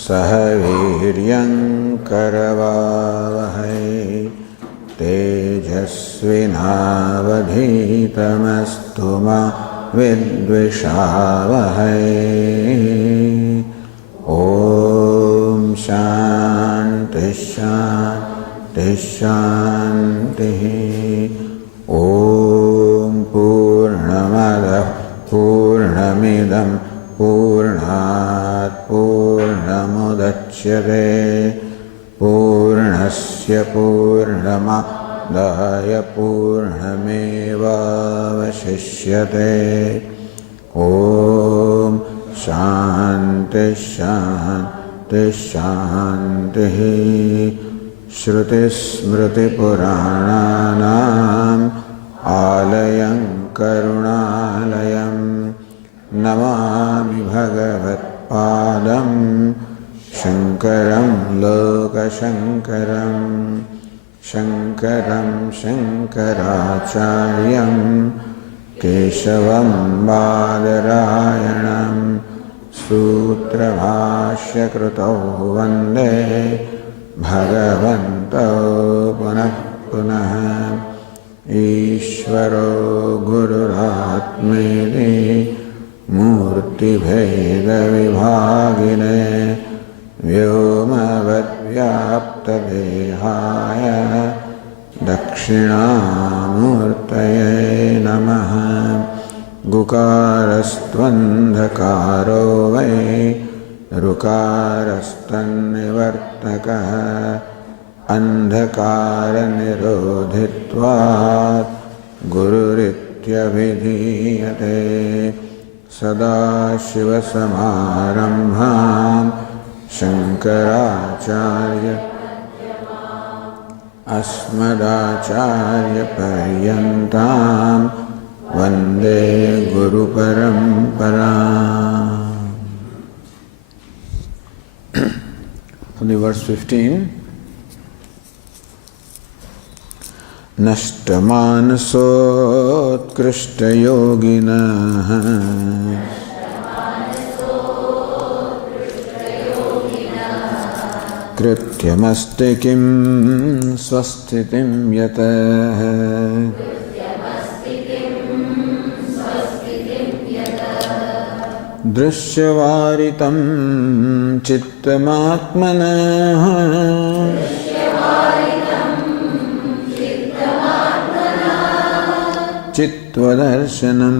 सह वीर्यं करवावहै तेजस्विनावधीतमस्तु मा विद्विषावहै। ॐ शान्ति शान्ति शान्तिः। ॐ पूर्णमदः पूर्णमिदं पूर्णात् पूर्णमुदच्यते पूर्णस्य पूर्णमादाय पूर्णमेवावशिष्यते। ॐ शान्ति शान्ति शान्तिः। श्रुतिस्मृतिपुराणानाम् आलयं करुणालयं नमामि भगवत्पादं शङ्करं लोकशङ्करं। शङ्करं शङ्कराचार्यं केशवं बादरायणं सूत्रभाष्यकृतौ वन्दे भगवन्तौ पुनः पुनः। ईश्वरो गुरुरात्मेति मूर्तिभेदविभागिने व्योमवद्व्याप्तदेहाय दक्षिणामूर्तये नमः। गुकारस्त्वन्धकारो वै ऋकारस्तन्निवर्तकः अन्धकारनिरोधित्वात् गुरुरित्यभिधीयते। सदाशिवसमारम्भां शङ्कराचार्य अस्मदाचार्यपर्यन्तां वन्दे गुरुपरम्पराम्। From the verse 15, नष्टमानसोत्कृष्टयोगिनः कृत्यमस्ति किं स्वस्थितिं यतः। दृश्यवारितं चित्तमात्मनः चित्वदर्शनं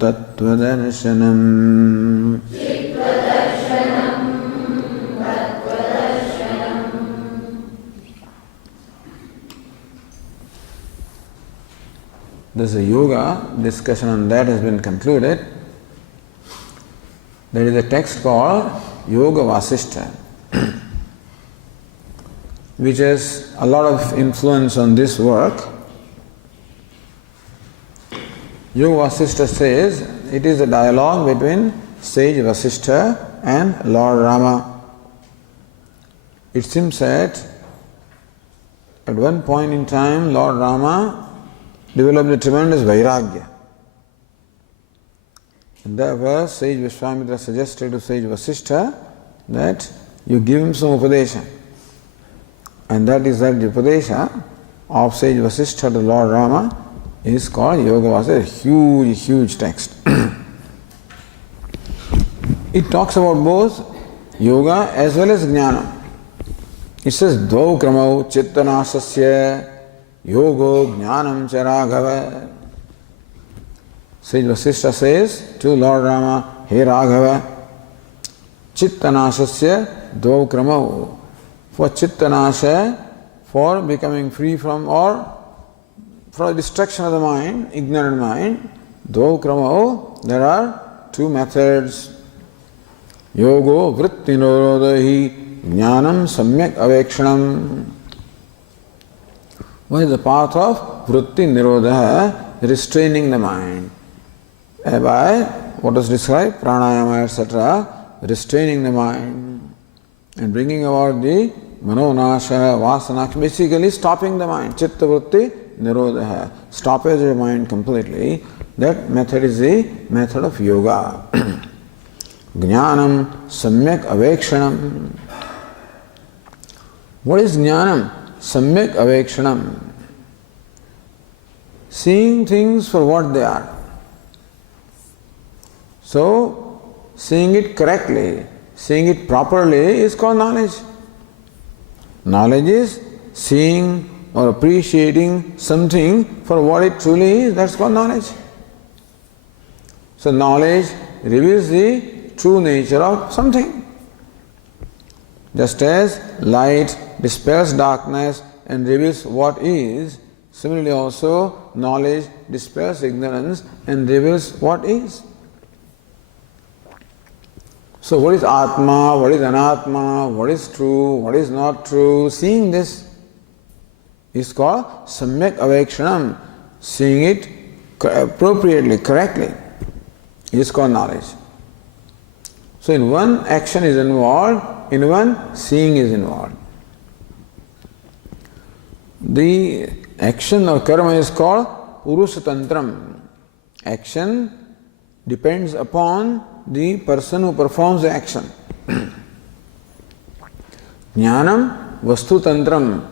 तत्वदर्शनं। This is a yoga discussion on that has been concluded. There is a text called Yoga Vasishtha, which has a lot of influence on this work. Yoga Vasishtha says it is a dialogue between sage Vasishtha and Lord Rama. It seems that at one point in time Lord Rama developed a tremendous vairagya. And therefore sage Vishwamitra suggested to sage Vasishtha that you give him some Upadeśa. And that is that the Upadeśa of sage Vasishtha to Lord Rama is called Yoga Vasishtha, a huge, huge text. It talks about both yoga as well as jnana. It says, Dvau kramau chittanasasya yogo jnanam cha raghava. Sage Vasishtha says to Lord Rama, Hey Raghava, chittanasasya dvau kramau. For chittanasha, for becoming free from or for destruction of the mind, ignorant mind, dvau kramau, there are two methods. Yogo vritti nirodhahi jnanam samyak avekshanam. What is the path of vritti nirodha? Restraining the mind. By what is described, pranayama, etc., restraining the mind and bringing about the manonasha, vasana, basically stopping the mind, chitta vritti nirodha, stoppage of the mind completely. That method is the method of yoga. Jnanam samyak avekshanam. What is jnanam? Samyak avekshanam. Seeing things for what they are. So, seeing it correctly, seeing it properly is called knowledge. Knowledge is seeing or appreciating something for what it truly is, that's called knowledge. So knowledge reveals the true nature of something. Just as light dispels darkness and reveals what is, similarly also knowledge dispels ignorance and reveals what is. So what is Atma, what is Anatma, what is true, what is not true, seeing this is called Samyak Avekshanam. Seeing it appropriately, correctly is called knowledge. So in one action is involved, in one seeing is involved. The action or karma is called Purusha Tantram. Action depends upon the person who performs the action. Jnanam Vastu Tantram.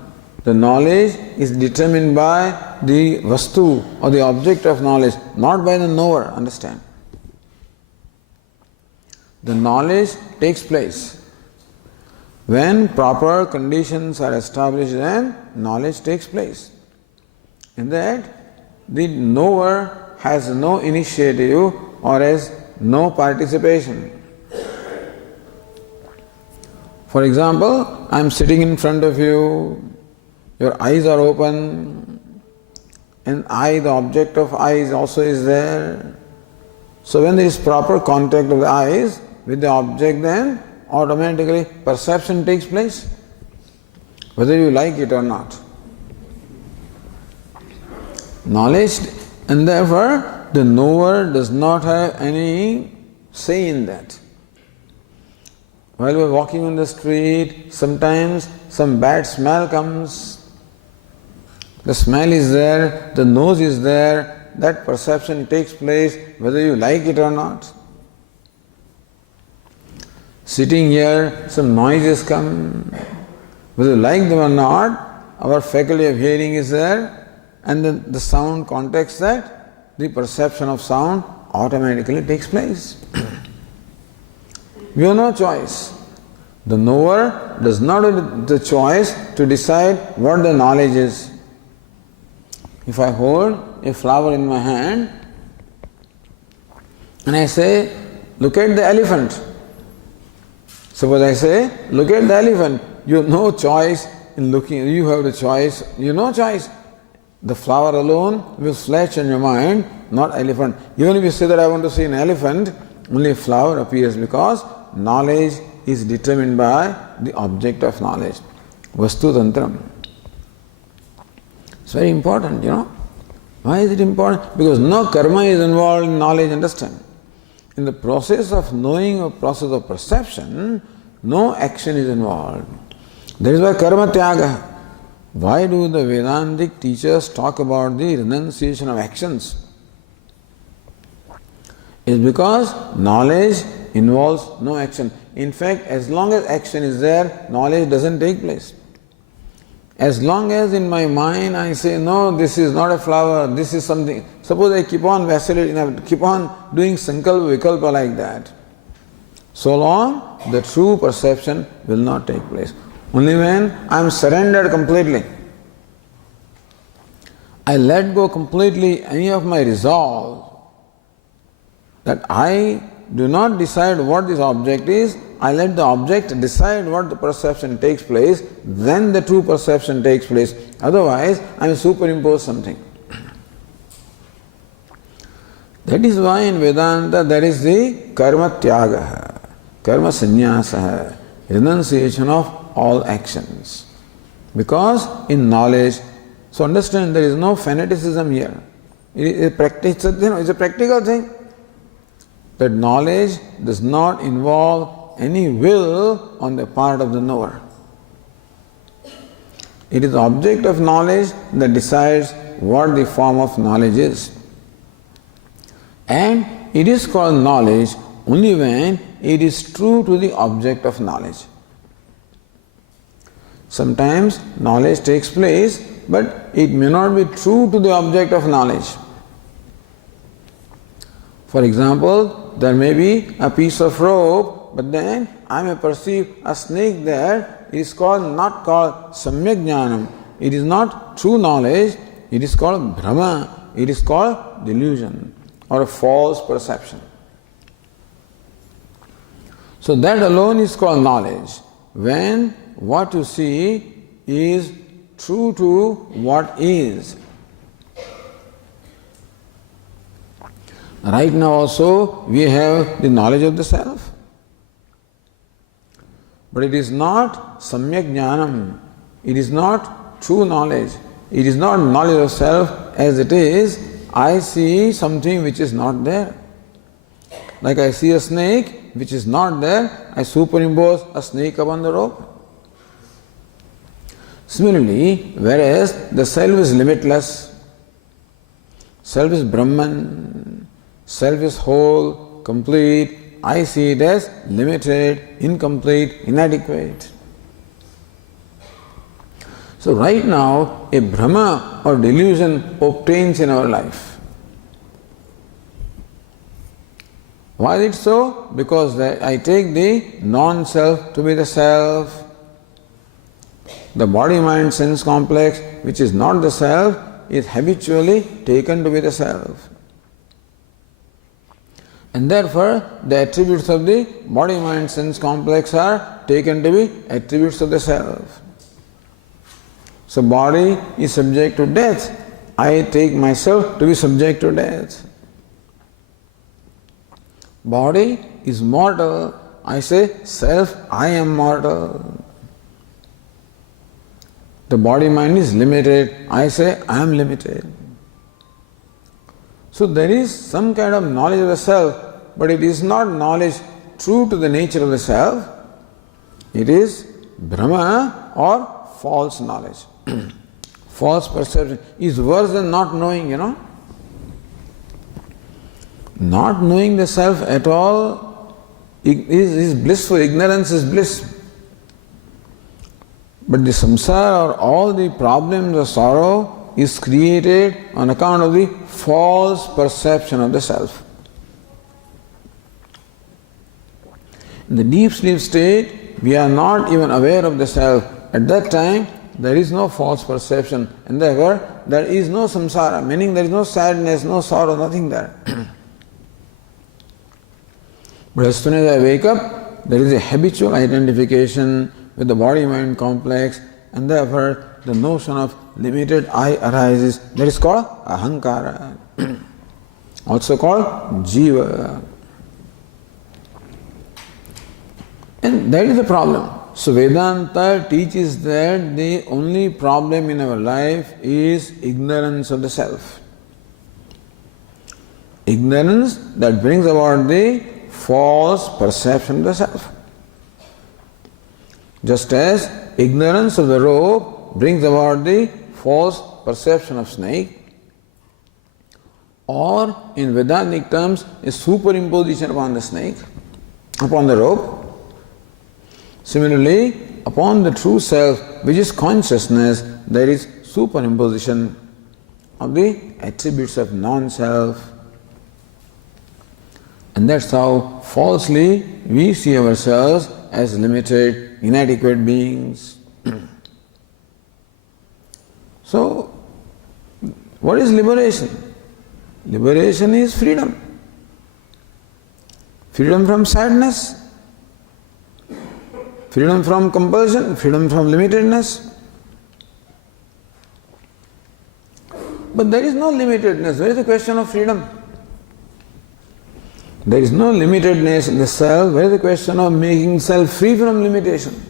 The knowledge is determined by the Vastu or the object of knowledge, not by the knower, understand. The knowledge takes place. When proper conditions are established, then knowledge takes place. In that, the knower has no initiative or has no participation. For example, I am sitting in front of you, your eyes are open, and I, the object of eyes, also is there. So when there is proper contact of the eyes with the object, then automatically perception takes place, whether you like it or not. Knowledge, and therefore the knower does not have any say in that. While we are walking on the street, sometimes some bad smell comes. The smell is there, the nose is there, that perception takes place whether you like it or not. Sitting here, some noises come, whether you like them or not, our faculty of hearing is there, and then the sound contacts that, the perception of sound automatically takes place. We have no choice. The knower does not have the choice to decide what the knowledge is. If I hold a flower in my hand and I say, look at the elephant. Suppose I say, look at the elephant. You have no choice in looking, you have the choice, you have no choice. The flower alone will flash in your mind, not elephant. Even if you say that I want to see an elephant, only a flower appears because knowledge is determined by the object of knowledge. Vastu Tantram. It's very important, you know. Why is it important? Because no karma is involved in knowledge, understand. In the process of knowing or process of perception, no action is involved. That is why karma tyaga. Why do the Vedantic teachers talk about the renunciation of actions? It's because knowledge involves no action. In fact, as long as action is there, knowledge doesn't take place. As long as in my mind I say, no, this is not a flower, this is something. Suppose I keep on vacillating, keep on doing sankalpa vikalpa like that. So long, the true perception will not take place. Only when I am surrendered completely, I let go completely any of my resolve, that I do not decide what this object is, I let the object decide what the perception takes place, then the true perception takes place. Otherwise, I superimpose something. That is why in Vedanta there is the karma tyaga, karma sannyasa, renunciation of all actions. Because in knowledge, so understand there is no fanaticism here. It's a practical thing. That knowledge does not involve any will on the part of the knower. It is the object of knowledge that decides what the form of knowledge is. And it is called knowledge only when it is true to the object of knowledge. Sometimes knowledge takes place, but it may not be true to the object of knowledge. For example, there may be a piece of rope, but then I may perceive a snake there. It is not called samyak jnanam. It is not true knowledge. It is called bhrama. It is called delusion or a false perception. So that alone is called knowledge. When what you see is true to what is. Right now also we have the knowledge of the self. But it is not samyak jnanam. It is not true knowledge. It is not knowledge of self as it is. I see something which is not there. Like I see a snake which is not there, I superimpose a snake upon the rope. Similarly, whereas the self is limitless, self is Brahman, self is whole, complete, I see it as limited, incomplete, inadequate. So right now, a Brahma or delusion obtains in our life. Why is it so? Because I take the non-self to be the self. The body-mind sense complex, which is not the self, is habitually taken to be the self. And therefore, the attributes of the body-mind sense complex are taken to be attributes of the self. So body is subject to death. I take myself to be subject to death. Body is mortal. I say, self, I am mortal. The body-mind is limited. I say, I am limited. So there is some kind of knowledge of the self, but it is not knowledge true to the nature of the self. It is Brahma or false knowledge. False perception is worse than not knowing, Not knowing the self at all is blissful. Ignorance is bliss. But the samsara or all the problems of sorrow is created on account of the false perception of the self. In the deep sleep state, we are not even aware of the self. At that time, there is no false perception, and therefore there is no samsara, meaning there is no sadness, no sorrow, nothing there. But as soon as I wake up, there is a habitual identification with the body-mind complex, and therefore the notion of limited I arises. That is called ahankara, also called jiva. And that is the problem. So Vedanta teaches that the only problem in our life is ignorance of the self. Ignorance that brings about the false perception of the self. Just as ignorance of the rope brings about the false perception of snake, or in Vedantic terms, a superimposition upon the snake, upon the rope. Similarly, upon the true self, which is consciousness, there is superimposition of the attributes of non-self. And that's how falsely we see ourselves as limited, inadequate beings. So, what is liberation? Liberation is freedom. Freedom from sadness, freedom from compulsion, freedom from limitedness. But there is no limitedness. Where is the question of freedom? There is no limitedness in the self. Where is the question of making self free from limitation?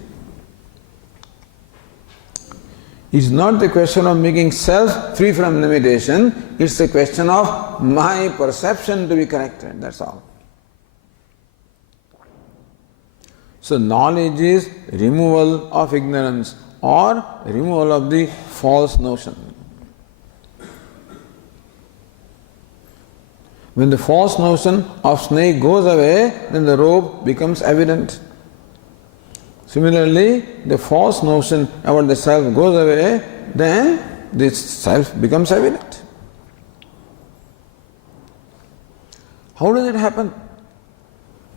It's not the question of making self free from limitation, it's the question of my perception to be corrected, that's all. So knowledge is removal of ignorance or removal of the false notion. When the false notion of snake goes away, then the rope becomes evident. Similarly, the false notion about the self goes away, then this self becomes evident. How does it happen?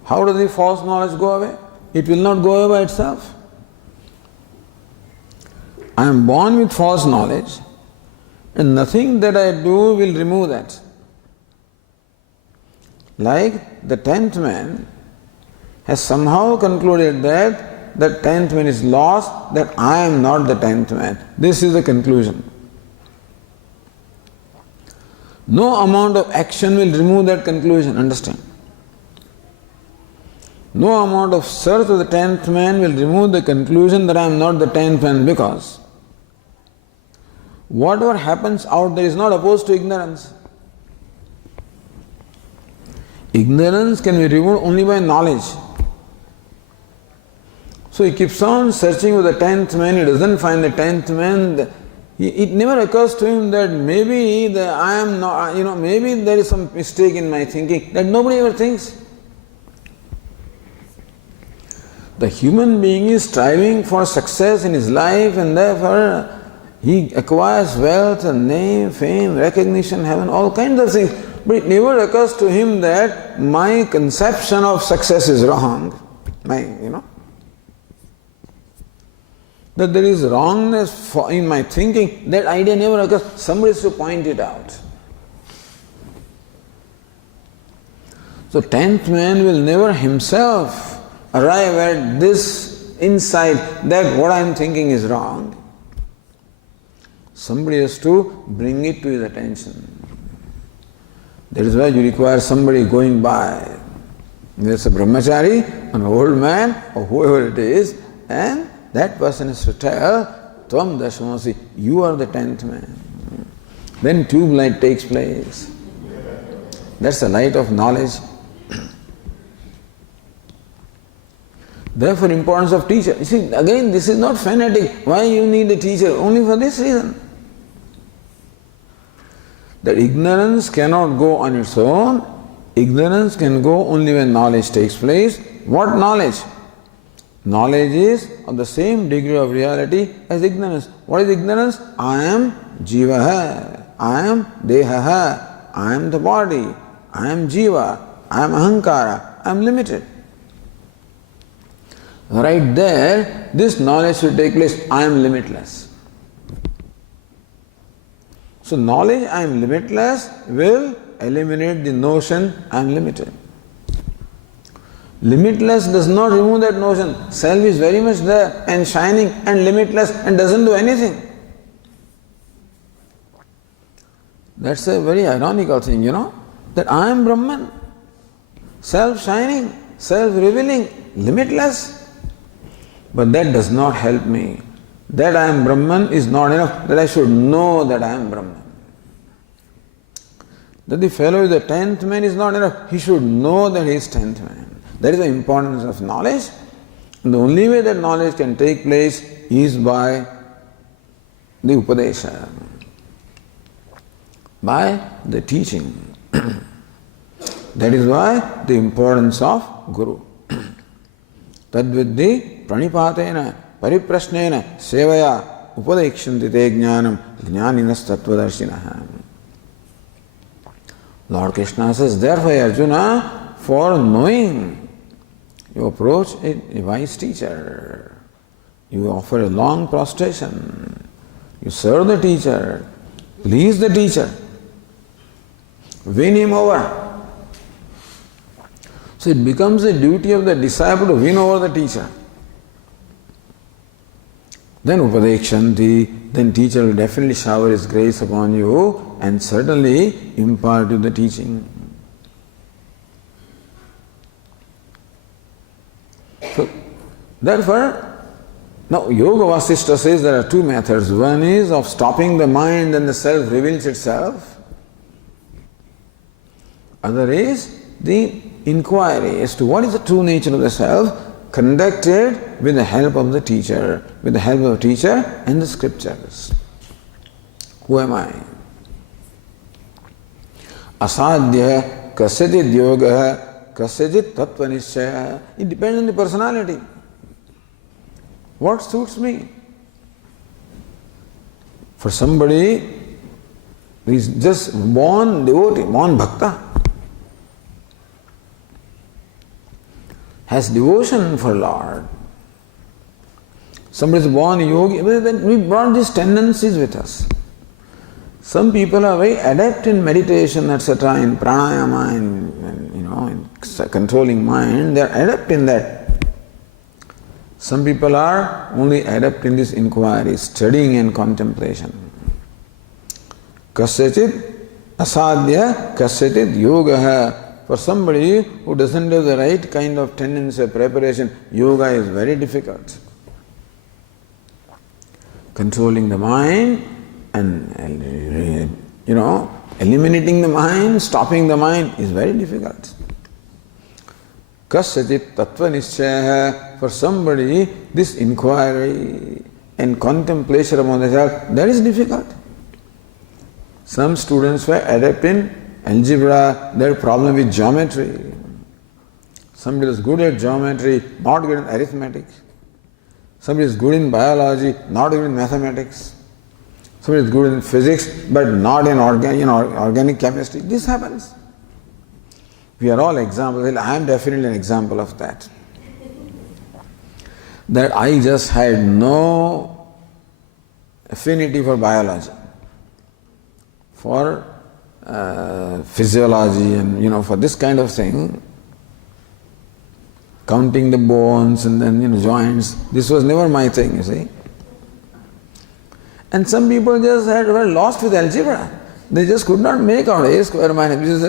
How does the false knowledge go away? It will not go away by itself. I am born with false knowledge, and nothing that I do will remove that. Like the 10th man has somehow concluded that the 10th man is lost, that I am not the 10th man. This is the conclusion. No amount of action will remove that conclusion, understand? No amount of search of the 10th man will remove the conclusion that I am not the 10th man, because whatever happens out there is not opposed to ignorance. Ignorance can be removed only by knowledge. So he keeps on searching for the 10th man, he doesn't find the 10th man. It never occurs to him that maybe I am not, maybe there is some mistake in my thinking, that nobody ever thinks. The human being is striving for success in his life, and therefore he acquires wealth and name, fame, recognition, heaven, all kinds of things. But it never occurs to him that my conception of success is wrong. That there is wrongness in my thinking, that idea never occurs. Somebody has to point it out. So 10th man will never himself arrive at this insight that what I am thinking is wrong. Somebody has to bring it to his attention. That is why you require somebody going by. There's a brahmachari, an old man, or whoever it is, and that person has to tell, Tvam Dashmasi, you are the 10th man. Then tube light takes place. That's the light of knowledge. Therefore, importance of teacher. You see, again, this is not fanatic. Why you need a teacher? Only for this reason. That ignorance cannot go on its own. Ignorance can go only when knowledge takes place. What knowledge? Knowledge is of the same degree of reality as ignorance. What is ignorance? I am jivaha, I am dehaha, I am the body, I am jiva, I am ahankara, I am limited. Right there, this knowledge should take place. I am limitless. So knowledge I am limitless will eliminate the notion I am limited. Limitless does not remove that notion. Self is very much there and shining and limitless and doesn't do anything. That's a very ironical thing, that I am Brahman, self-shining, self-revealing, limitless. But that does not help me. That I am Brahman is not enough, that I should know that I am Brahman. That the fellow is the 10th man is not enough, he should know that he is 10th man. That is the importance of knowledge. And the only way that knowledge can take place is by the Upadeśa, by the teaching. That is why the importance of Guru. Tadviddi pranipatena pariprasnena sevaya upadekshanti te jnanam jnaninas tattvadarshinaha. Lord Krishna says, therefore Arjuna, for knowing, you approach a wise teacher. You offer a long prostration. You serve the teacher. Please the teacher. Win him over. So it becomes a duty of the disciple to win over the teacher. Then Upadekshanti, then teacher will definitely shower his grace upon you and certainly impart you the teaching. So, therefore, now Yoga Vasishtha says there are two methods. One is of stopping the mind and the self reveals itself. Other is the inquiry as to what is the true nature of the self, conducted with the help of the teacher, with the help of the teacher and the scriptures. Who am I? Asadhya Kasyajit yoga, kasyajit tattva nishchaya. It depends on the personality. What suits me? For somebody who is just born devotee, born bhakta, has devotion for Lord. Somebody is born yogi, we brought these tendencies with us. Some people are very adept in meditation, etc., in pranayama, in controlling mind. They are adept in that. Some people are only adept in this inquiry, studying and contemplation. Kasyachit asadhya, kasyachit yoga. For somebody who doesn't have the right kind of tendency of preparation, yoga is very difficult. Controlling the mind and eliminating the mind, stopping the mind is very difficult. Kasyachit tattva nishchaya. For somebody, this inquiry and contemplation upon the self, that is difficult. Some students were adept in algebra, they had problem with geometry. Somebody is good at geometry, not good in arithmetic. Somebody is good in biology, not good in mathematics. Somebody is good in physics, but not in organic chemistry. This happens. We are all examples. I am definitely an example of that. That I just had no affinity for biology, for physiology and for this kind of thing. Counting the bones and then joints. This was never my thing, you see. And some people just were lost with algebra. They just could not make out a square minus,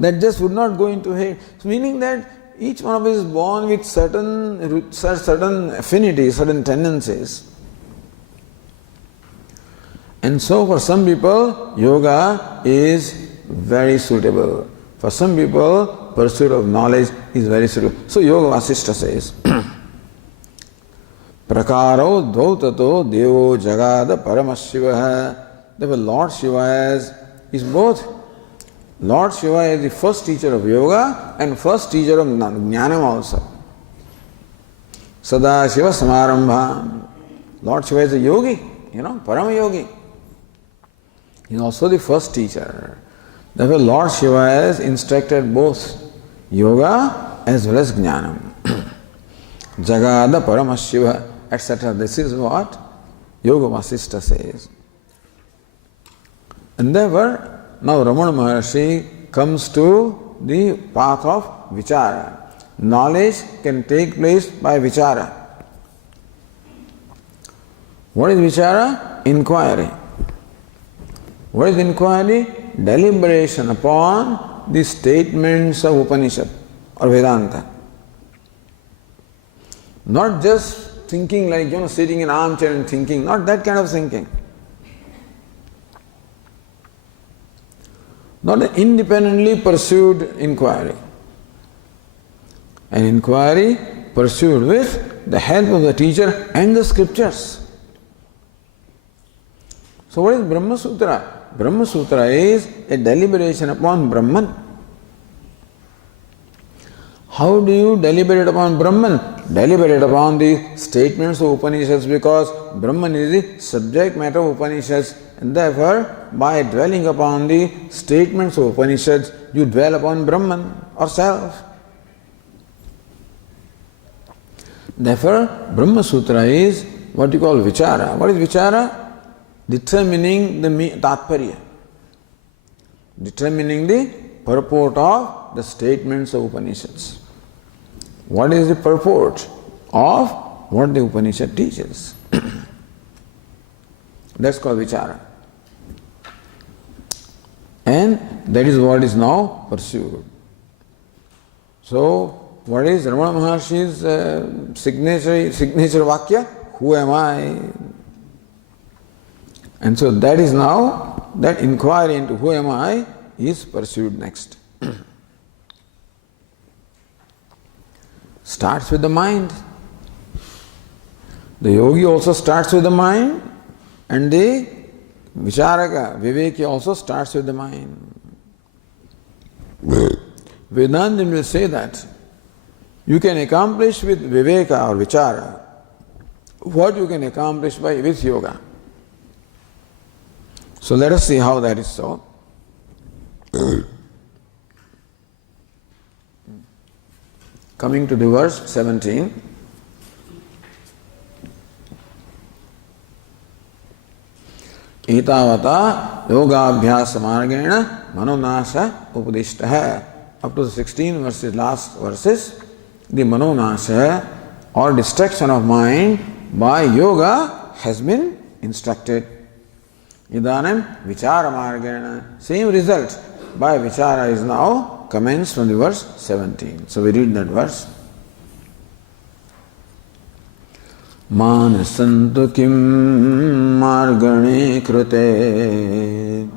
that just would not go into head. So meaning that each one of us is born with certain affinities, certain tendencies. And so for some people, yoga is very suitable. For some people, pursuit of knowledge is very suitable. So Yoga Vasishtha says, Prakaro dvautato devo jagada paramashivaha. Therefore Lord Shiva is both. Lord Shiva is the first teacher of yoga and first teacher of jnanam also. Sada Shiva Samarambha. Lord Shiva is a yogi, Parama yogi. He is also the first teacher. Therefore Lord Shiva has instructed both yoga as well as jnanam. Jagada Paramashiva, etc. This is what Yoga Vasishtha says. And therefore, now Ramana Maharsi comes to the path of vichara. Knowledge can take place by vichara. What is vichara? Inquiry. What is inquiry? Deliberation upon the statements of Upanishad or Vedanta. Not just thinking like, sitting in an armchair and thinking, not that kind of thinking. Not an independently pursued inquiry. An inquiry pursued with the help of the teacher and the scriptures. So what is Brahma Sutra? Brahma Sutra is a deliberation upon Brahman. How do you deliberate upon Brahman? Deliberate upon the statements of Upanishads, because Brahman is the subject matter of Upanishads, and therefore by dwelling upon the statements of Upanishads, you dwell upon Brahman or self. Therefore, Brahma Sutra is what you call vichara. What is vichara? Determining the tatparya, determining the purport of the statements of Upanishads. What is the purport of what the Upanishad teaches? That's called vichara. And that is what is now pursued. So, what is Ramana Maharshi's signature vakya? Who am I? And so that is now, that inquiry into who am I is pursued next. Starts with the mind. The yogi also starts with the mind, and the vicharaka, viveki also starts with the mind. Vedantin will say that you can accomplish with viveka or vichara what you can accomplish with yoga. So let us see how that is so. Coming to the verse 17. Etavata yogabhyasa margena manonasa upadishtaha. Up to the 16 verses, last verses, the manonasa or distraction of mind by yoga has been instructed. Idanam vichara margena. Same result by vichara is now commenced from the verse 17. So we read that verse. Manasantu kim margane krute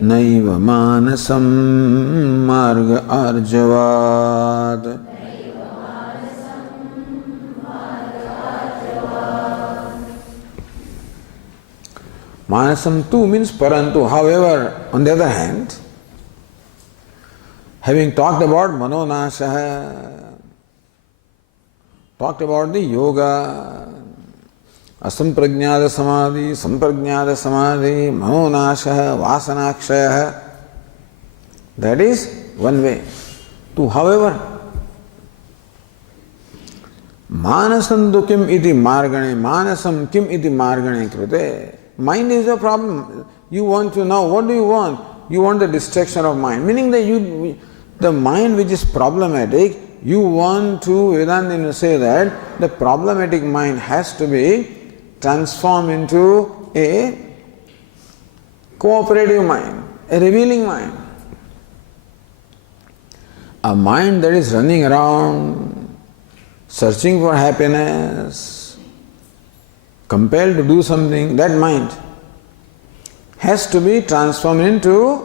naiva manasam marga arjavad. Manasam tu means parantu. However, on the other hand, having talked about manonasha, talked about the yoga, asamprajnada samadhi, samprajnada samadhi, manonasha, vasanakshaya, that is one way. To however, manasantu kim iti margane, manasam kim iti margane krute. Mind is a problem. You want to know, what do you want? You want the distraction of mind. Meaning that the mind which is problematic, you want to, Vedanta say that the problematic mind has to be transformed into a cooperative mind, a revealing mind. A mind that is running around, searching for happiness, compelled to do something, that mind has to be transformed into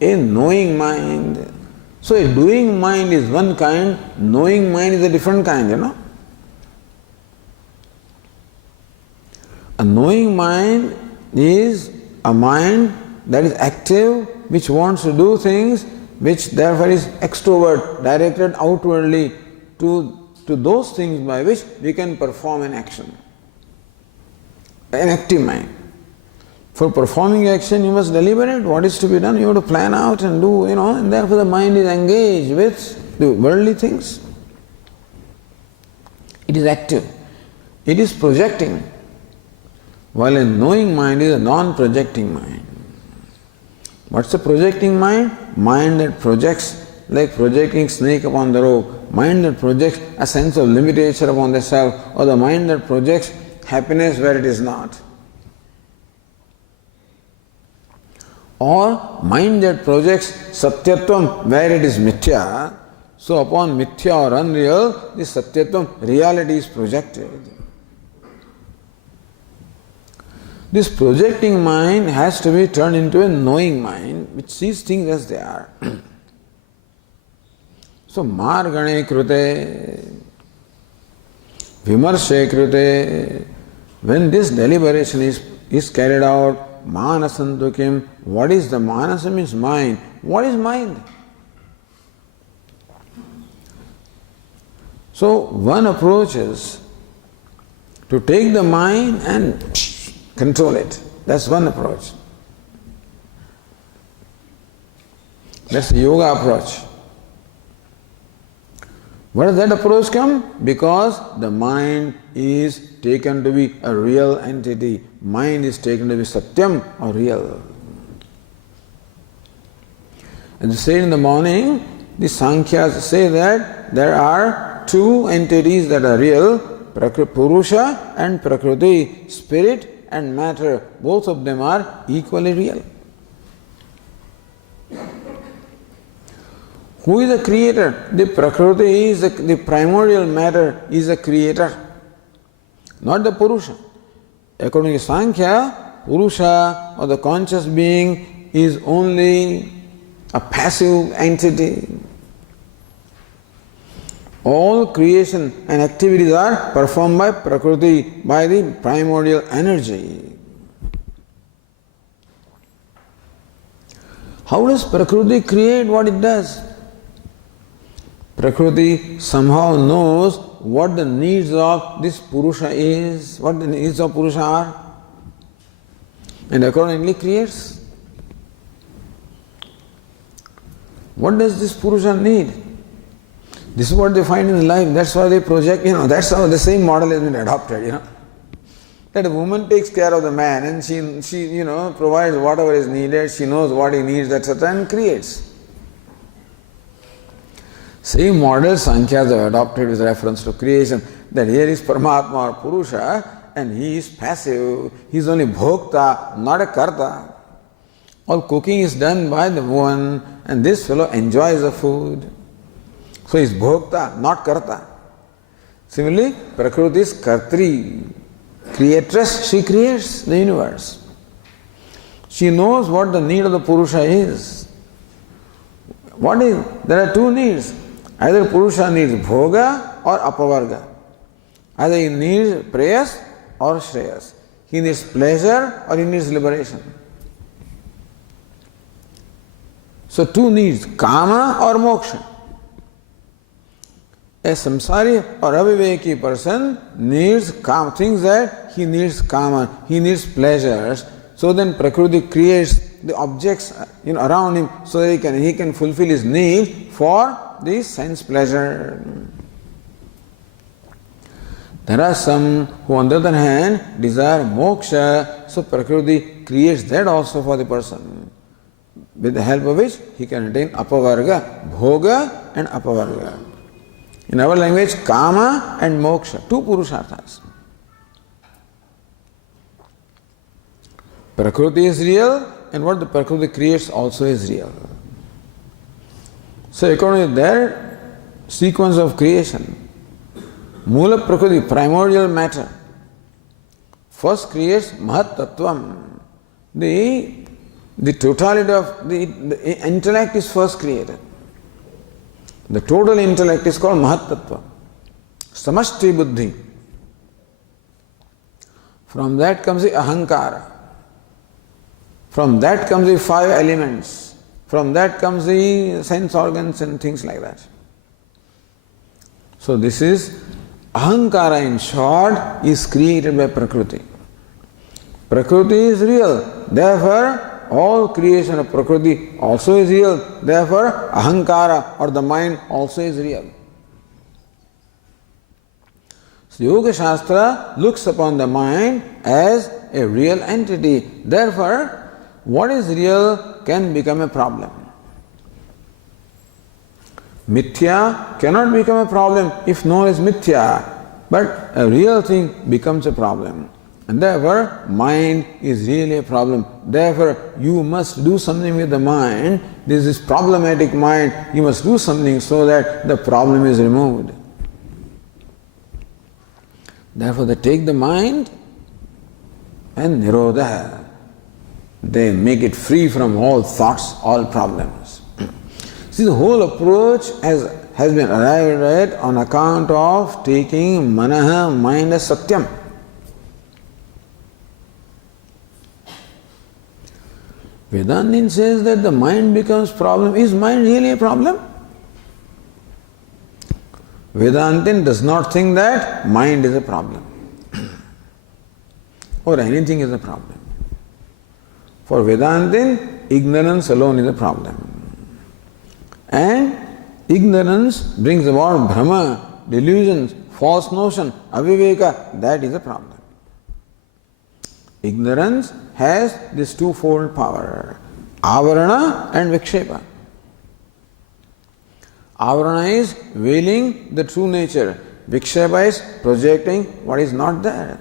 a knowing mind. So a doing mind is one kind, knowing mind is a different kind, A knowing mind is a mind that is active, which wants to do things, which therefore is extrovert, directed outwardly to those things by which we can perform an action. An active mind. For performing action, you must deliberate what is to be done. You have to plan out and do, and therefore the mind is engaged with the worldly things. It is active. It is projecting. While a knowing mind is a non-projecting mind. What's a projecting mind? Mind that projects, like projecting snake upon the rope. Mind that projects a sense of limitation upon the self, or the mind that projects happiness where it is not. Or mind that projects satyatvam where it is mithya. So upon mithya or unreal, this satyatvam, reality is projected. This projecting mind has to be turned into a knowing mind which sees things as they are. So margane krute, vimarshe krute, when this deliberation is carried out, manasantu kim, what is the manasa means mind. What is mind? So one approach is to take the mind and control it. That's one approach. That's the yoga approach. Where does that approach come? Because the mind is taken to be a real entity. Mind is taken to be satyam or real. As I said in the morning, the Sankhyas say that there are two entities that are real, Purusha and Prakriti, spirit and matter. Both of them are equally real. Who is the creator? The Prakriti is the primordial matter is the creator, not the Purusha. According to Sankhya, Purusha or the conscious being is only a passive entity. All creation and activities are performed by Prakriti, by the primordial energy. How does Prakriti create what it does? Prakriti somehow knows what the needs of this Purusha is, what the needs of Purusha are, and accordingly creates. What does this Purusha need? This is what they find in life, that's why they project, that's how the same model has been adopted, That a woman takes care of the man and she provides whatever is needed, she knows what he needs, etc., and creates. Same model Sankhyas have adopted with reference to creation, that here is Paramatma or Purusha and he is passive, he is only bhokta, not a karta. All cooking is done by the woman and this fellow enjoys the food. So he is bhokta, not karta. Similarly, Prakriti is kartri, creatress, she creates the universe. She knows what the need of the Purusha is. There are two needs. Either Purusha needs bhoga or apavarga. Either he needs prayas or shreyas. He needs pleasure or he needs liberation. So two needs, kama or moksha. A samsari or aviveki person needs kama, thinks that he needs kama, he needs pleasures. So then Prakriti creates the objects around him so that he can fulfill his need for the sense pleasure. There are some who on the other hand desire moksha, so Prakriti creates that also for the person, with the help of which he can attain apavarga, bhoga and apavarga. In our language, kama and moksha, two purusharthas. Prakriti is real and what the Prakriti creates also is real. So according to their sequence of creation, Mula Prakriti, primordial matter, first creates Mahat Tattvam. The totality of the intellect is first created. The total intellect is called Mahat Tattva, Samashti Buddhi. From that comes the Ahankara. From that comes the five elements. From that comes the sense organs and things like that. So this is Ahankara, in short, is created by Prakriti. Prakriti is real, therefore all creation of Prakriti also is real, therefore Ahankara or the mind also is real. So Yoga Shastra looks upon the mind as a real entity, therefore what is real can become a problem. Mithya cannot become a problem if known as mithya, but a real thing becomes a problem. And therefore, mind is really a problem. Therefore, you must do something with the mind. This is problematic mind. You must do something so that the problem is removed. Therefore, they take the mind and nirodha. They make it free from all thoughts, all problems. See, the whole approach has been arrived at on account of taking manaha, mind, as satyam. Vedantin says that the mind becomes problem. Is mind really a problem? Vedantin does not think that mind is a problem or anything is a problem. For Vedantin, ignorance alone is a problem. And ignorance brings about bhrama, delusions, false notion, aviveka, that is a problem. Ignorance has this twofold power, avarana and vikshepa. Avarana is veiling the true nature, vikshepa is projecting what is not there.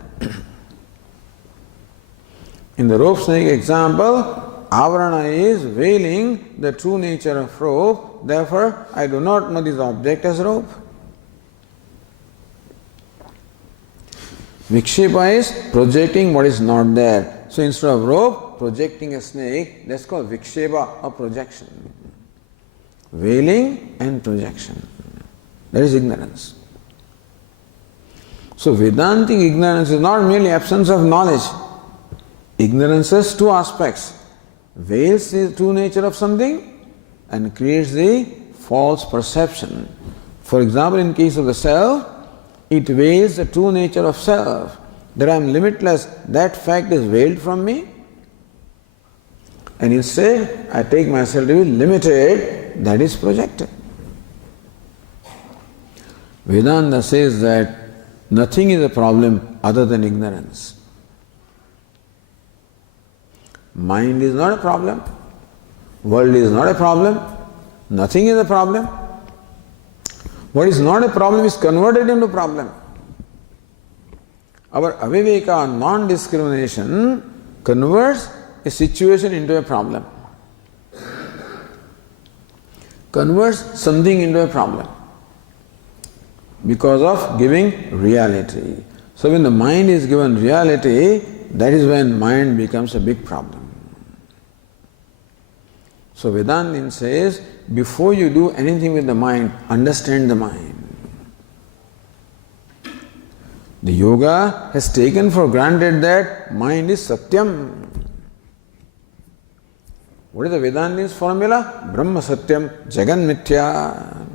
In the rope snake example, avarana is veiling the true nature of rope, therefore I do not know this object as rope. Vikshepa is projecting what is not there. So instead of rope, projecting a snake, that's called vikshepa or projection. Veiling and projection. That is ignorance. So Vedantic ignorance is not merely absence of knowledge. Ignorance has two aspects. veils the true nature of something and creates the false perception. For example, in case of the self, it veils the true nature of self. That I am limitless, that fact is veiled from me. And instead, I take myself to be limited, that is projected. Vedanta says that nothing is a problem other than ignorance. Mind is not a problem. World is not a problem. Nothing is a problem. What is not a problem is converted into problem. Our aviveka, non-discrimination, converts a situation into a problem. Converts something into a problem because of giving reality. So when the mind is given reality, that is when mind becomes a big problem. So Vedanta says, before you do anything with the mind, understand the mind. The yoga has taken for granted that mind is Satyam. What is the Vedanta's formula? Brahma Satyam, Jagan Mithya.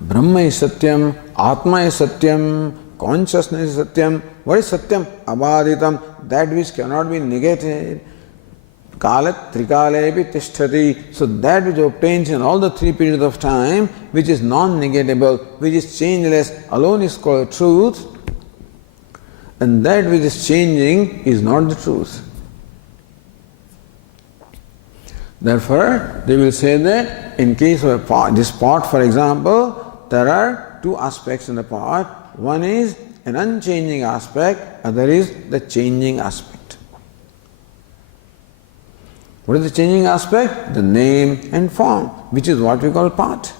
Brahma is Satyam, Atma is Satyam, consciousness is Satyam. What is Satyam? Abaditam, that which cannot be negated. Kalat trikalepi tishtati. So that which obtains in all the three periods of time, which is non-negatable, which is changeless, alone is called truth. And that which is changing is not the truth. Therefore, they will say that in case of a pot, this pot for example, there are two aspects in the pot. One is an unchanging aspect, other is the changing aspect. What is the changing aspect? The name and form, which is what we call pot.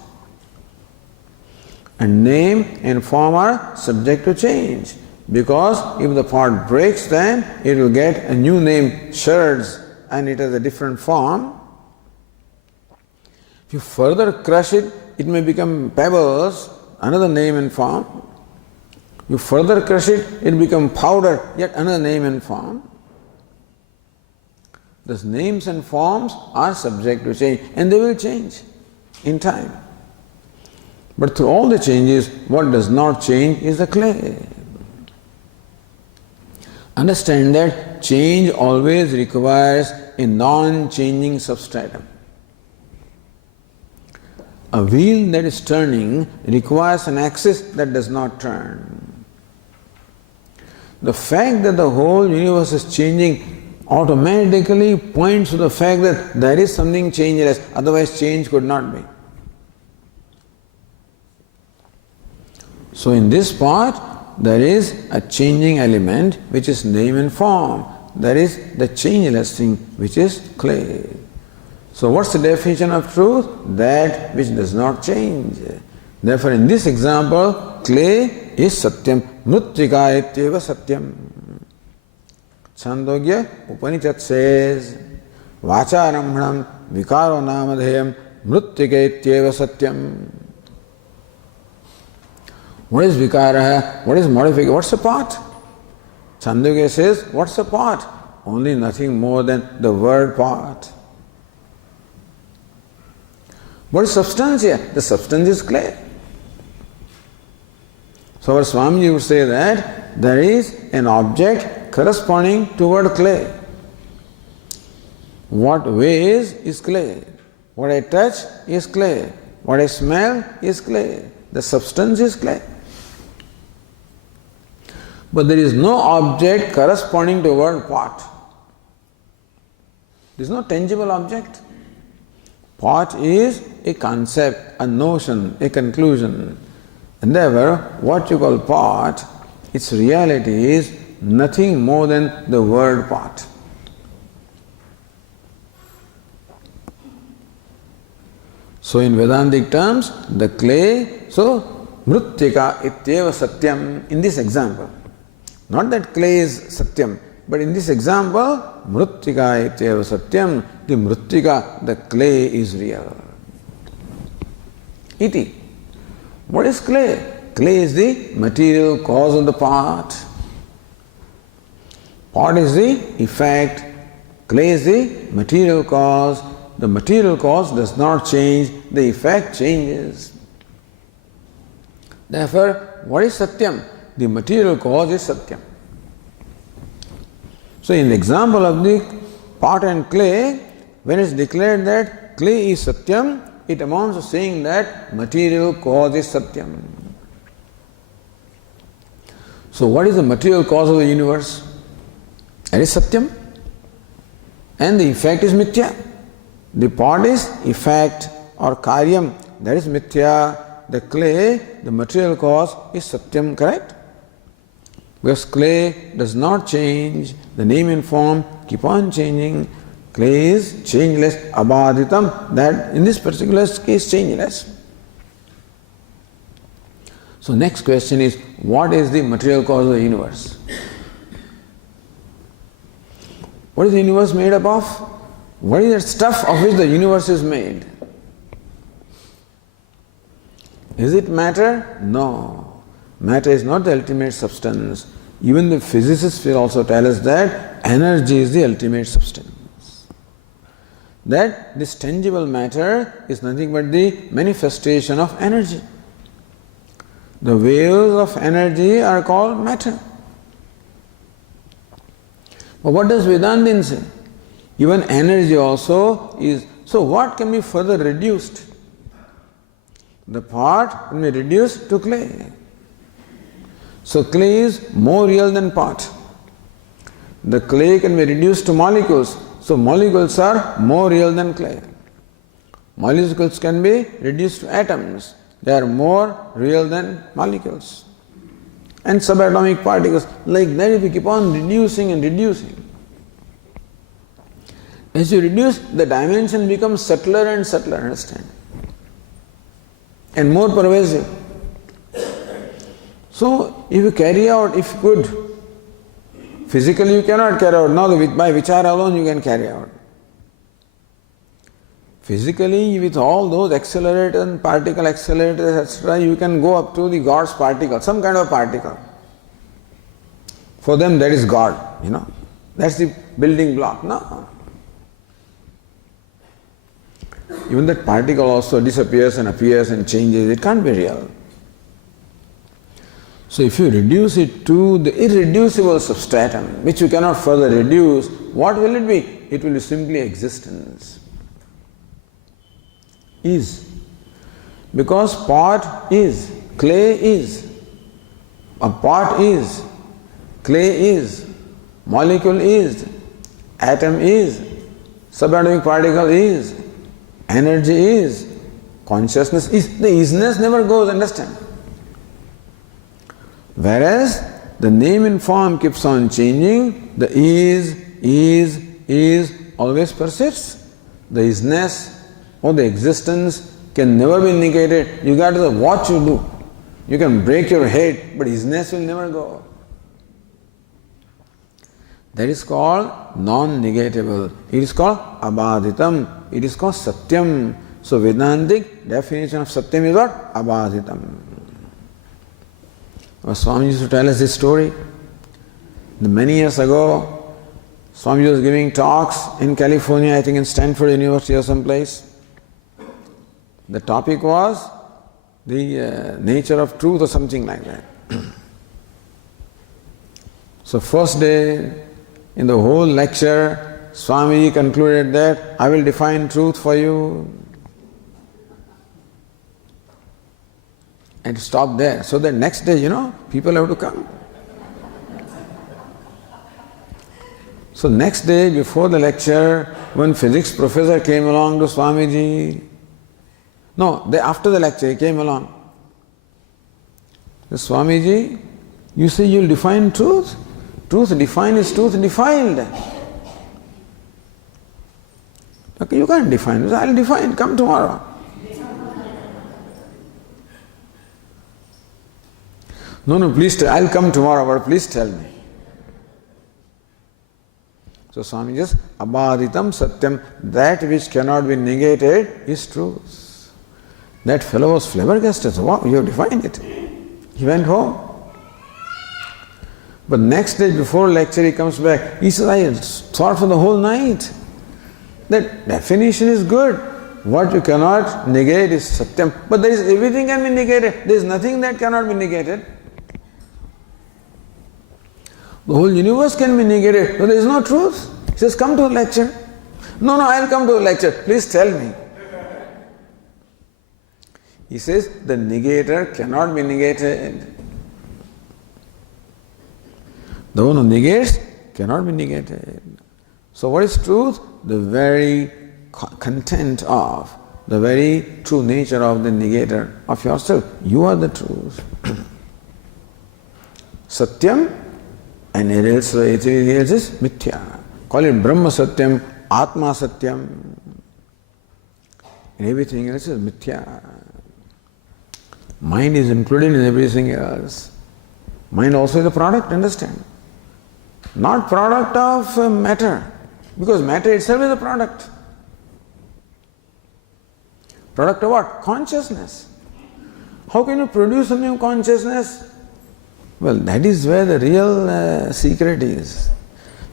And name and form are subject to change. Because if the pot breaks, then it will get a new name, shards, and it has a different form. If you further crush it, it may become pebbles, another name and form. You further crush it, it will become powder, yet another name and form. Thus names and forms are subject to change, and they will change in time. But through all the changes, what does not change is the clay. Understand that change always requires a non-changing substratum. A wheel that is turning requires an axis that does not turn. The fact that the whole universe is changing automatically points to the fact that there is something changeless, otherwise change could not be. So in this part, there is a changing element which is name and form. There is the changeless thing which is clay. So what's the definition of truth? That which does not change. Therefore in this example, clay is Satyam. Mritika ityeva Satyam. Chandogya Upanishad says, Vacharambhanam vikaro namadheyam mritika ityeva Satyam. What is vikara? What is modification? What's a pot? Chandogya says, what's a pot? Only nothing more than the word pot. What is substance here? The substance is clay. So our Swamiji would say that there is an object corresponding to word clay. What weighs is clay. What I touch is clay. What I smell is clay. The substance is clay. But there is no object corresponding to word pot. There is no tangible object. Pot is a concept, a notion, a conclusion. And therefore, what you call pot, its reality is nothing more than the word pot. So in Vedantic terms, the clay, so mritika ityeva Satyam in this example. Not that clay is Satyam, but in this example, mritika ityeva Satyam, the mritika, the clay is real. Iti. What is clay? Clay is the material cause of the pot. Pot is the effect. Clay is the material cause. The material cause does not change, the effect changes. Therefore, what is Satyam? The material cause is Satyam. So, in the example of the pot and clay, when it's declared that clay is Satyam, it amounts to saying that material cause is Satyam. So, what is the material cause of the universe? That is Satyam. And the effect is Mithya. The pot is effect or Karyam, that is Mithya. The clay, the material cause is Satyam, correct? Because clay does not change, the name and form keep on changing. Clay is changeless, abhaditam, that in this particular case changeless. So next question is, what is the material cause of the universe? What is the universe made up of? What is the stuff of which the universe is made? Is it matter? No. Matter is not the ultimate substance. Even the physicists will also tell us that energy is the ultimate substance. That this tangible matter is nothing but the manifestation of energy. The waves of energy are called matter. But what does Vedantin say? Even energy also is. So what can be further reduced? The pot can be reduced to clay. So clay is more real than pot. The clay can be reduced to molecules. So molecules are more real than clay. Molecules can be reduced to atoms. They are more real than molecules. And subatomic particles. Like that, if you keep on reducing and reducing. As you reduce, the dimension becomes subtler and subtler, understand? And more pervasive. So, if you carry out, if you could, physically you cannot carry out, now by vichara alone you can carry out. Physically, with all those accelerators and particle accelerators, etc., you can go up to the God's particle, some kind of particle. For them, that is God, That's the building block, no? Even that particle also disappears and appears and changes, it can't be real. So if you reduce it to the irreducible substratum, which you cannot further reduce, what will it be? It will be simply existence. Is. Because pot is, clay is, a pot is, clay is, molecule is, atom is, subatomic particle is, energy is, consciousness is. The isness never goes, understand? Whereas the name and form keeps on changing, the is always persists. The isness or the existence can never be negated. You got to what you do. You can break your head, but isness will never go. That is called non-negatable. It is called abhaditam. It is called satyam. So Vedantic definition of satyam is what? Abhaditam. Swami used to tell us this story. Many years ago, Swami was giving talks in California, I think in Stanford University or someplace. The topic was the nature of truth or something like that. So first day, in the whole lecture, Swami concluded that I will define truth for you. And stop there. So that next day, people have to come. So next day, before the lecture, when physics professor came along to Swamiji, after the lecture he came along. Swamiji, you say you'll define truth? Truth defined is truth defined. Okay, you can't define. I'll define, come tomorrow. No, please I'll come tomorrow, but please tell me. So Swami just, abhaditam satyam, that which cannot be negated is truth. That fellow was flabbergasted. Wow, you have defined it. He went home. But next day before lecture he comes back, he says, I thought for the whole night. That definition is good. What you cannot negate is satyam. But there is everything can be negated. There is nothing that cannot be negated. The whole universe can be negated, but there is no truth. He says, come to the lecture. No, I will come to the lecture. Please tell me. He says, the negator cannot be negated. The one who negates cannot be negated. So what is truth? The very content of, the very true nature of the negator of yourself. You are the truth. Satyam, and it else is mithya. Call it Brahma Satyam, Atma Satyam. And everything else is mithya. Mind is included in everything else. Mind also is a product, understand? Not product of matter, because matter itself is a product. Product of what? Consciousness. How can you produce something of consciousness? Well, that is where the real secret is.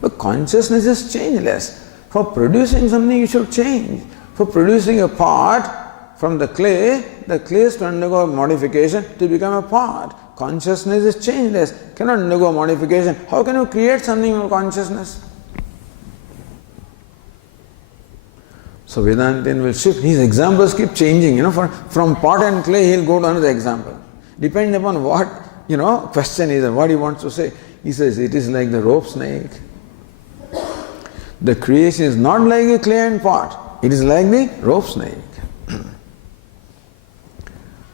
But consciousness is changeless. For producing something you should change. For producing a pot from the clay is to undergo modification to become a pot. Consciousness is changeless, cannot undergo modification. How can you create something from consciousness? So Vedantin will shift. His examples keep changing. From pot and clay he will go to another example. Depending upon what question is and what he wants to say. He says it is like the rope snake. The creation is not like a clay and pot. It is like the rope snake.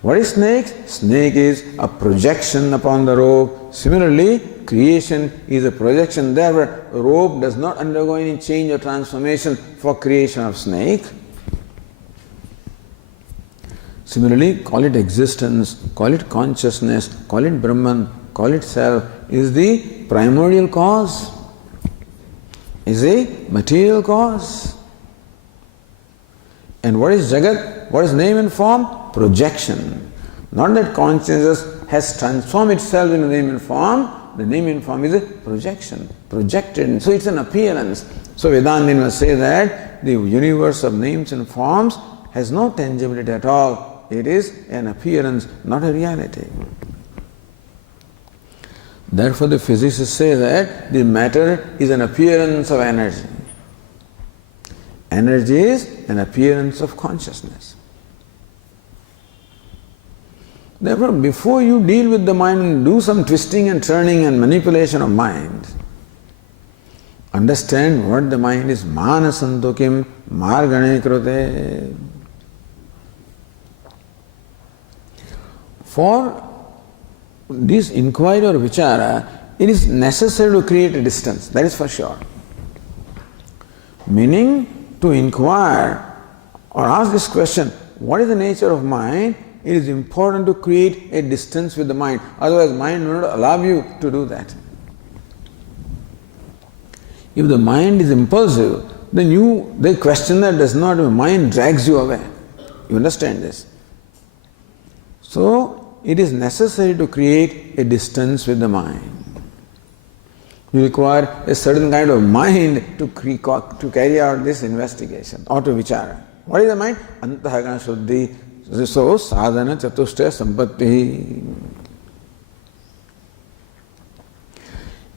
What is snake? Snake is a projection upon the rope. Similarly, creation is a projection. Therefore, rope does not undergo any change or transformation for creation of snake. Similarly, call it existence, call it consciousness, call it Brahman, call it self, is the primordial cause, is a material cause. And what is Jagat? What is name and form? Projection. Not that consciousness has transformed itself into name and form. The name and form is a projection, projected. So it's an appearance. So Vedantin will say that the universe of names and forms has no tangibility at all. It is an appearance, not a reality. Therefore the physicists say that the matter is an appearance of energy. Energy is an appearance of consciousness. Therefore, before you deal with the mind and do some twisting and turning and manipulation of mind, understand what the mind is. Manasantu kim margane krute. For this inquiry or vichara, it is necessary to create a distance, that is for sure. Meaning, to inquire or ask this question, what is the nature of mind? It is important to create a distance with the mind. Otherwise, mind will not allow you to do that. If the mind is impulsive, then the questioner does not, mind drags you away. You understand this? So, it is necessary to create a distance with the mind. You require a certain kind of mind to carry out this investigation or to vichara. What is the mind? Antahagana Shuddhi. So, sadhana chatushtaya sampatti.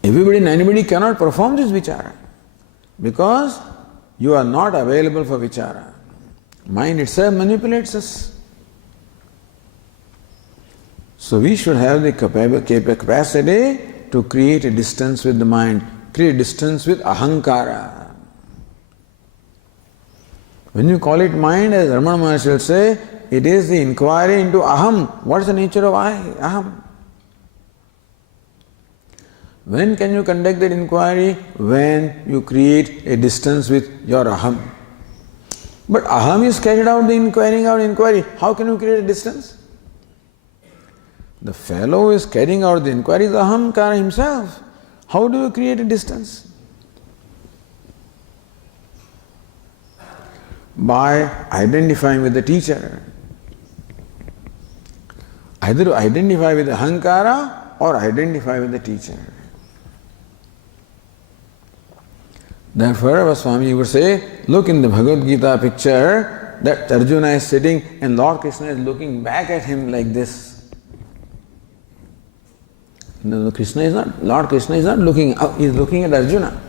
Everybody and anybody cannot perform this vichara because you are not available for vichara. Mind itself manipulates us. So we should have the capacity to create a distance with the mind, create a distance with ahankara. When you call it mind, as Ramana Maharsi will say, it is the inquiry into aham. What is the nature of I? Aham. When can you conduct that inquiry? When you create a distance with your aham. But aham is carried out the inquiry. How can you create a distance? The fellow who is carrying out the inquiry is ahamkara himself. How do you create a distance? By identifying with the teacher. Either to identify with the ahankara or identify with the teacher. Therefore, our Swami would say, look in the Bhagavad Gita picture that Arjuna is sitting and Lord Krishna is looking back at him like this. No, Lord Krishna is not looking up, he is looking at Arjuna.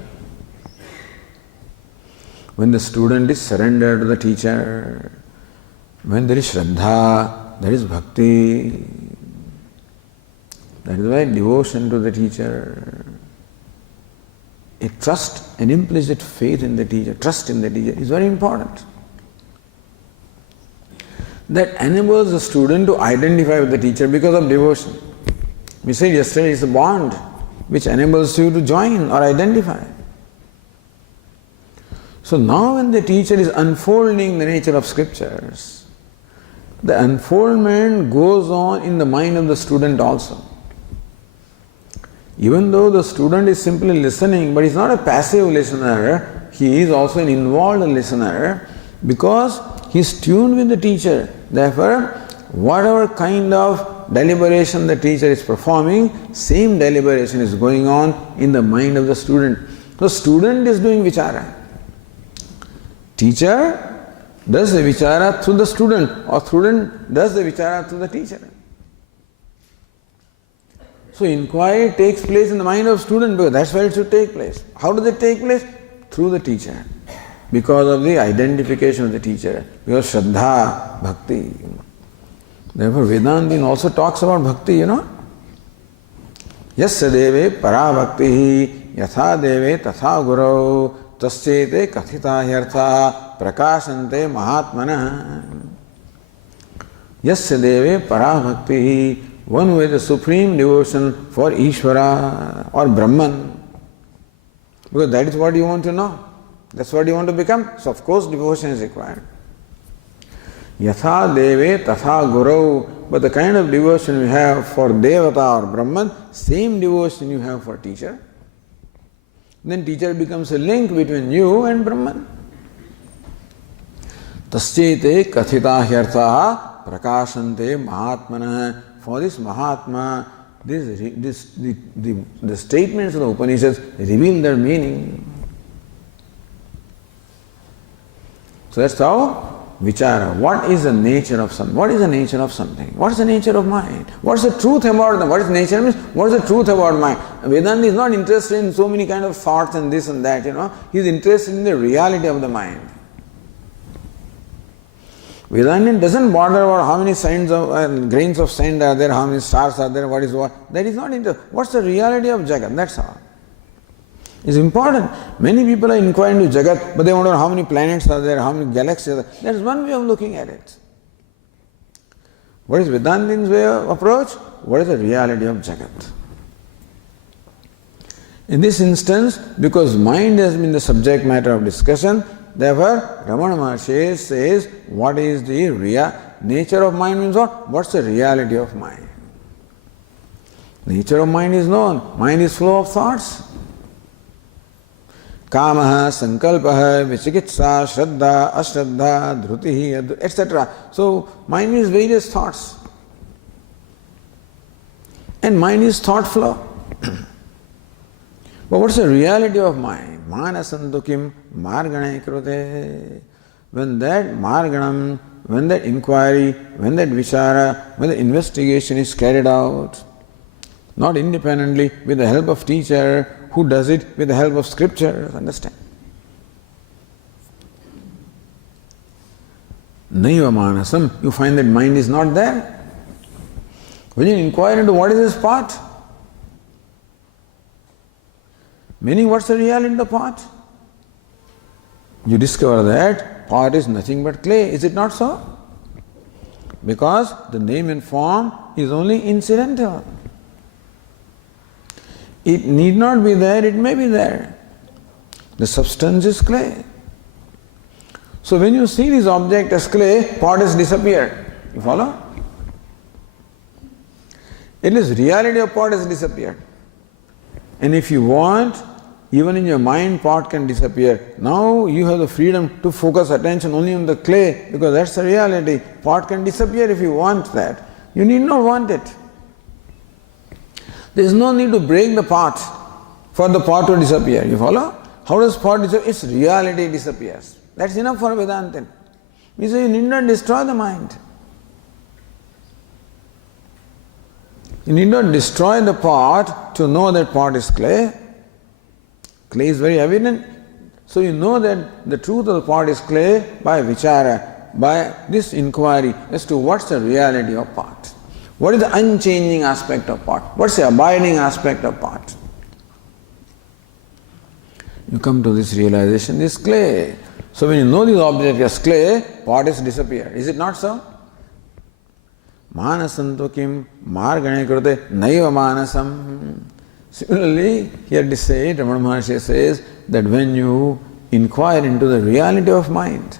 When the student is surrendered to the teacher, when there is Shraddha, there is Bhakti. That is why devotion to the teacher, a trust, an implicit faith in the teacher, trust in the teacher is very important. That enables the student to identify with the teacher because of devotion. We said yesterday it's a bond which enables you to join or identify. So now when the teacher is unfolding the nature of scriptures, the unfoldment goes on in the mind of the student also. Even though the student is simply listening, but he is not a passive listener, he is also an involved listener because he is tuned with the teacher. Therefore, whatever kind of deliberation the teacher is performing, same deliberation is going on in the mind of the student. The student is doing vichara. Teacher does the vichara through the student, or student does the vichara through the teacher. So inquiry takes place in the mind of student because that's where it should take place. How does it take place? Through the teacher. Because of the identification of the teacher. Because Shraddha, Bhakti. Therefore Vedanta also talks about Bhakti, Yasya deve para bhakti yatha deve tatha gurau tasyete kathita hyartha prakashante mahatmana. Yasya deve para bhakti, one who has a supreme devotion for Ishvara or Brahman. Because that is what you want to know. That's what you want to become. So of course devotion is required. Yatha deve tatha gurau. But the kind of devotion you have for Devata or Brahman, same devotion you have for teacher. Then teacher becomes a link between you and Brahman. Tasyete kathita hyartha prakashante mahatmana. For this Mahatma, the statements of the Upanishads reveal their meaning. So that's how vichara. What is the nature of something? What is the nature of something? What is the nature of mind? What is the truth about them? What is nature means? What is the truth about mind? Vedanta is not interested in so many kind of thoughts and this and that, He is interested in the reality of the mind. Vedanta doesn't bother about how many signs of grains of sand are there, how many stars are there, what is what. That is not interesting. What's the reality of Jagat? That's all. It's important. Many people are inquiring to Jagat, but they wonder how many planets are there, how many galaxies are there. That's one way of looking at it. What is Vedantin's way of approach? What is the reality of Jagat? In this instance, because mind has been the subject matter of discussion, therefore, Ramana Maharsi says, what is the nature of mind means what? What's the reality of mind? Nature of mind is known. Mind is flow of thoughts. Kamaha, sankalpaha, vichikitsa, shraddha, ashraddha, dhrutihi, etc. So, mind is various thoughts. And mind is thought flow. But what's the reality of mind? Manasantukim margane krute. When that marganam, when that inquiry, when that vichara, when the investigation is carried out, not independently, with the help of teacher, who does it with the help of scripture, understand? Naiva manasam, you find that mind is not there. When you inquire into what is this pot, meaning what's the reality in the pot? You discover that pot is nothing but clay. Is it not so? Because the name and form is only incidental. It need not be there, it may be there. The substance is clay. So when you see this object as clay, pot has disappeared. You follow? It is reality of pot has disappeared. And if you want, even in your mind, pot can disappear. Now you have the freedom to focus attention only on the clay because that's the reality. Pot can disappear if you want that. You need not want it. There is no need to break the pot for the pot to disappear. You follow? How does pot disappear? Its reality disappears. That's enough for Vedantin. We say you need not destroy the mind. You need not destroy the pot to know that pot is clay. Clay is very evident. So you know that the truth of the pot is clay by vichara, by this inquiry as to what's the reality of pot. What is the unchanging aspect of pot? What's the abiding aspect of pot? You come to this realization, this clay. So when you know this object as clay, pot is disappeared. Is it not so? Manasanto kim margane krute naiva manasam. Similarly, here it is said, Ramana Maharsi says that when you inquire into the reality of mind,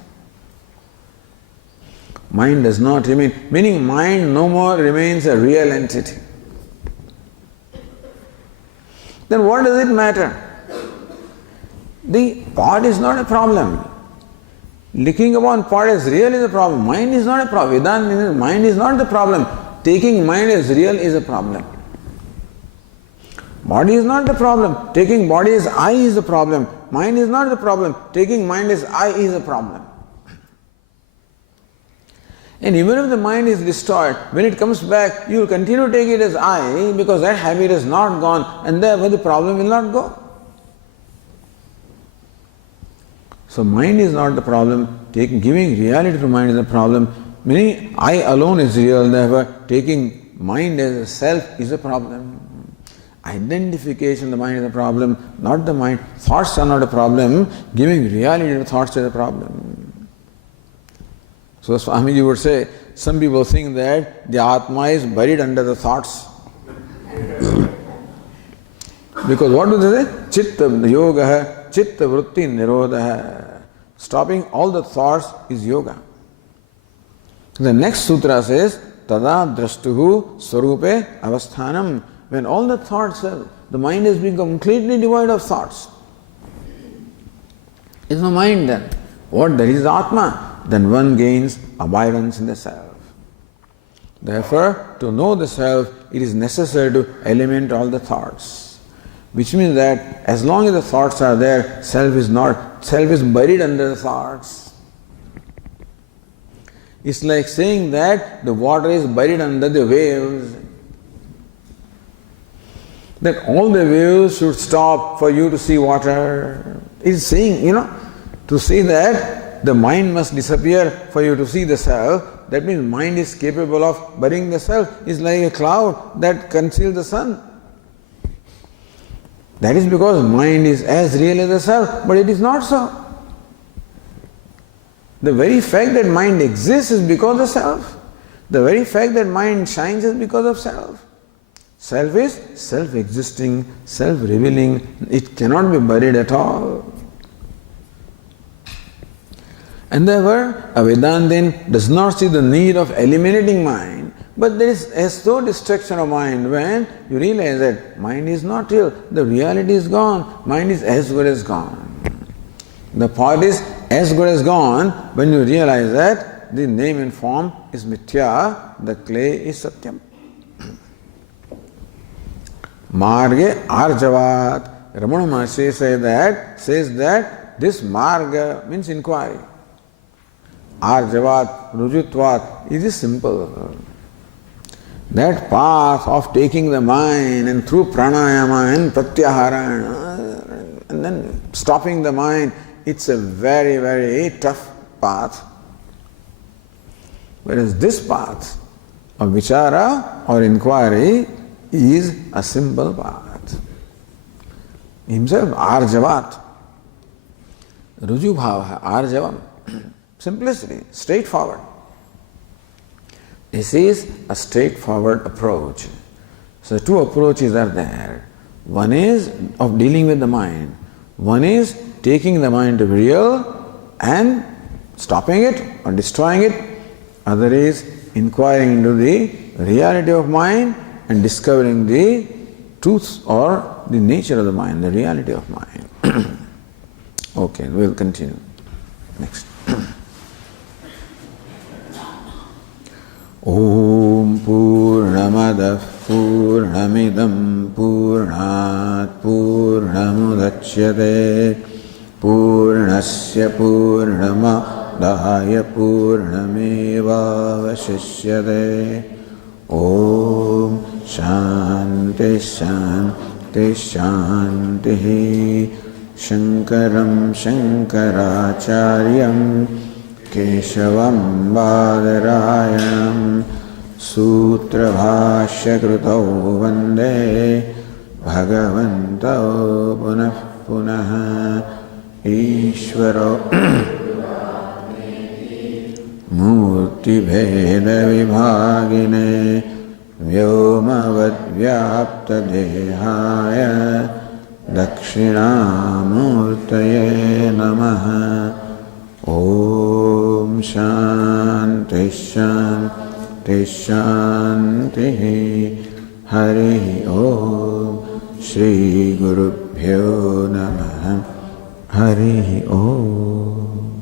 mind does not remain, meaning mind no more remains a real entity. Then what does it matter? The pot is not a problem. Looking upon pot as real is a problem. Mind is not a problem. Vedanta means mind is not the problem. Taking mind as real is a problem. Body is not the problem. Taking body as I is the problem. Mind is not the problem. Taking mind as I is a problem. And even if the mind is destroyed, when it comes back, you will continue to take it as I because that habit is not gone and therefore the problem will not go. So mind is not the problem, giving reality to mind is the problem, meaning I alone is real, therefore taking mind as a self is a problem. Identification of the mind is a problem, not the mind. Thoughts are not a problem, giving reality to thoughts is a problem. So Swamiji would say, some people think that the Atma is buried under the thoughts. Because what do they say? Chitta yoga, chitta vritti nirodha. Stopping all the thoughts is yoga. The next sutra says, tada drashtuhu swarupe avasthanam. When all the thoughts are, the mind has become completely devoid of thoughts. It's no mind then. What there is Atma, then one gains abidance in the self. Therefore, to know the self, it is necessary to eliminate all the thoughts. Which means that as long as the thoughts are there, self is buried under the thoughts. It's like saying that the water is buried under the waves. That all the waves should stop for you to see water. It's saying, to say that the mind must disappear for you to see the self, that means mind is capable of burying the self. It's like a cloud that conceals the sun. That is because mind is as real as the self, but it is not so. The very fact that mind exists is because of self. The very fact that mind shines is because of self. Self is self-existing, self-revealing. It cannot be buried at all. And therefore, a Vedantin does not see the need of eliminating mind, but there is a slow destruction of mind when you realize that mind is not real, the reality is gone, mind is as good as gone. The pot is as good as gone when you realize that the name and form is mithya, the clay is satyam. Marge arjavat. Ramana Maharsi says that this marga means inquiry. Arjavat, rujutvat, it is simple. That path of taking the mind and through pranayama and pratyahara and then stopping the mind, it's a very, very tough path. Whereas this path of vichara or inquiry is a simple path. Himself, arjavat. Rujubhava, arjavam. Simplicity, straightforward. This is a straightforward approach. So two approaches are there. One is of dealing with the mind. One is taking the mind to be real and stopping it or destroying it. Other is inquiring into the reality of mind and discovering the truth or the nature of the mind, the reality of mind. Okay, we'll continue. Next. Om Purnamadav Purnamidam Purnat Purnamudachyate Purnasya Purnamādāya Purnamevāvasishyate. Om Shanti Shanti Shanti. Shankaram Shankaracharyam Keshavam Badarayanam Sutra Bhashya Krutau Vande Bhagavantau Punah Punah Ishvaro Murti Bheda Vibhagine Vyomavad Vyapta Dehaya Dakshinamurtaye Namaha. Om Shanti Shanti Shanti. Hari Om. Shri Gurubhyo Namaha. Hari Om.